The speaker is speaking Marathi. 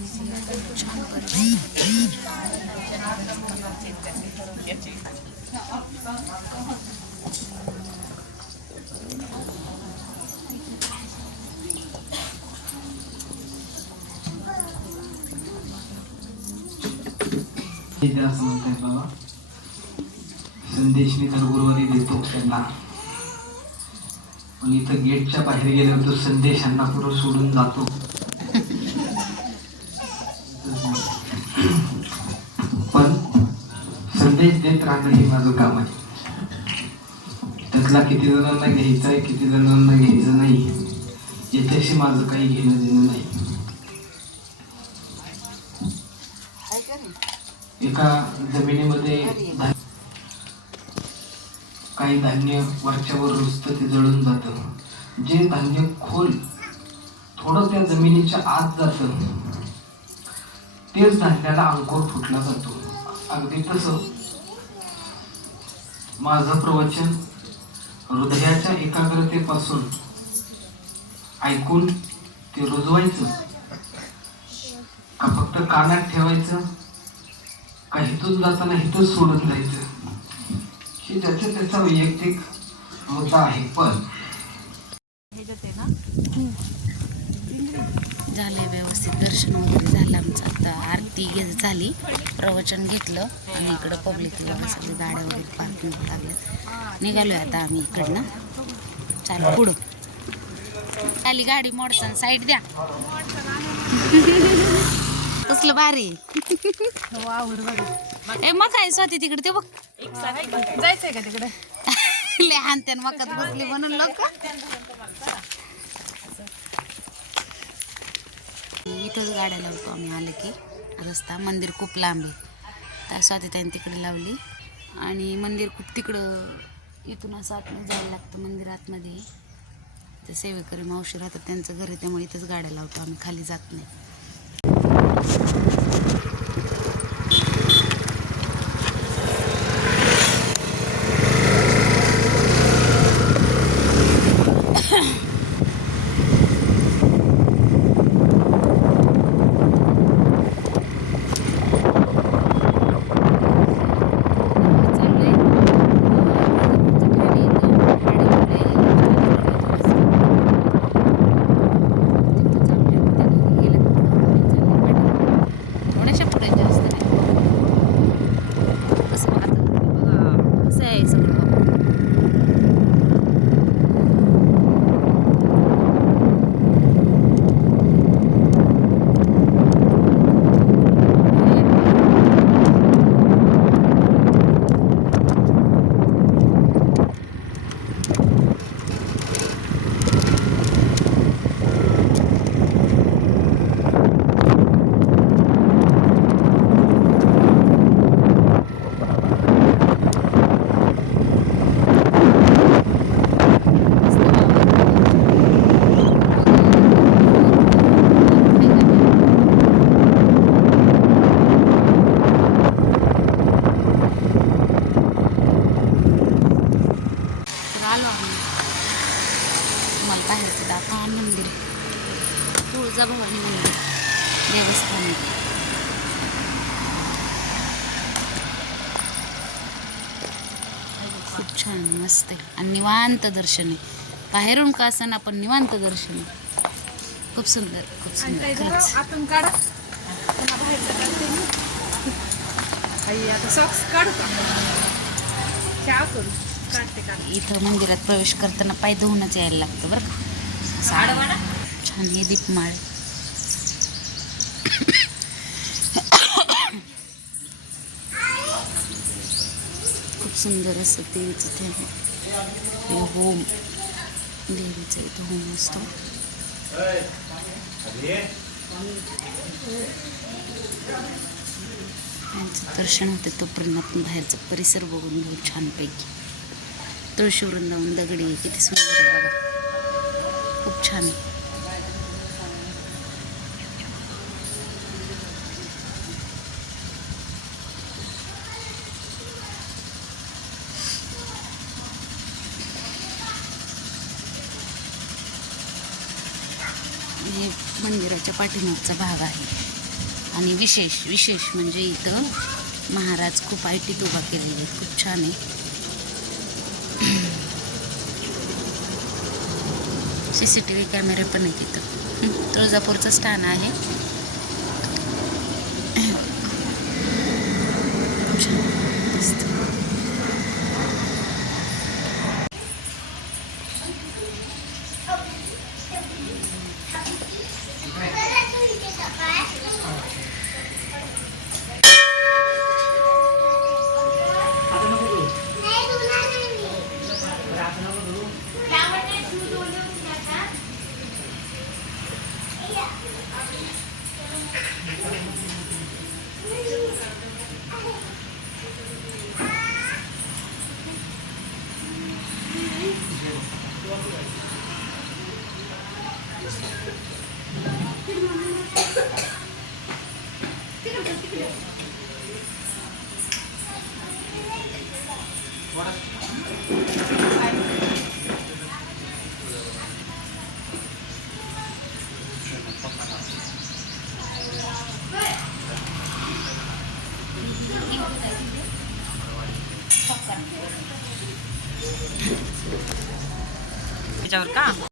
छान असं म्हणतात बाबा, संदेश मी तर गुरुवारी देतो त्यांना, पण इथं गेटच्या बाहेर गेल्यावर तो संदेशांना पुढे सोडून जातो. पण संदेश देत राहणं हे माझं काम आहे. त्यातला किती जणांना घ्यायचा आहे, किती जणांना घ्यायचं नाही, याच्याशी माझं काही घेणं देणं नाही. एका जमिनीमध्ये काही धान्य वरच्यावर रुजतं, ते जळून जातं. जे धान्य खोल थोडं त्या जमिनीच्या आत जातं, तेच धान्याला अंकुर फुटला जातो. अगदी तसं माझं प्रवचन हृदयाच्या एकाग्रतेपासून ऐकून ते रुजवायचं का फक्त कानात ठेवायचं, का हिथून जाताना हिथून सोडून जायचं, हे त्याचा वैयक्तिक मुद्दा आहे. पण झाले व्यवस्थित दर्शन वगैरे झालं आमचं. आता आरती झाली, प्रवचन घेतलं आणि इकडं पब्लिकला सगळी गाड्या वगैरे पार्किंग लागल्या. निघालोय आता आम्ही इकडनं. चालू पुढं खाली गाडी मोडसन साईड द्या. कसलं भारी ए मग काय स्वाती तिकडे ते बघ, जायचंय का तिकडे? लहान त्यान मकत बसली म्हणून लोक. इथंच गाड्या लावतो आम्ही आले की. रस्ता मंदिर खूप लांब आहे, त्या स्वाती त्याने तिकडे लावली आणि मंदिर खूप तिकडं, इथून असं आतमध्ये जायला लागतं मंदिर आतमध्ये. ते सेवेकरी मावशी राहतात, त्यांचं घर आहे, त्यामुळे इथंच गाड्या लावतो आम्ही, खाली जात नाही. मंदिर तुळजाभवानी मंदिर देवस्थान आहे. खूप छान मस्त आहे आणि निवांत दर्शन आहे. बाहेरून का असं आपण निवांत दर्शन आहे. खूप सुंदर, खूप सुंदर खरंच. आपण काढा आता सॉक्स काढू का? चहा करू. इथं मंदिरात प्रवेश करताना पाय धुवूनच यायला लागतं बरं का. छान हे दीपमाळ. खूप सुंदर असं देवीचं ते होम, देवीचं इथं होम असतो. त्यांचं दर्शन होते तोपर्यंत आपण बाहेरचा परिसर बघून घेऊ छानपैकी. तुळशी वृंदावन दगडी किती सुंदर आहे बघा, खूप छान आहे. हे मंदिराच्या पाठीमागचा भाग आहे. आणि विशेष म्हणजे इथं महाराज खूप ऐटीत उभा केलेले आहेत. खूप छान आहे. CCTV कॅमेरे पण आहेत इथं. तुळजापूरचं स्थान आहे. खूप छान दिसतं. त्याच्यावर का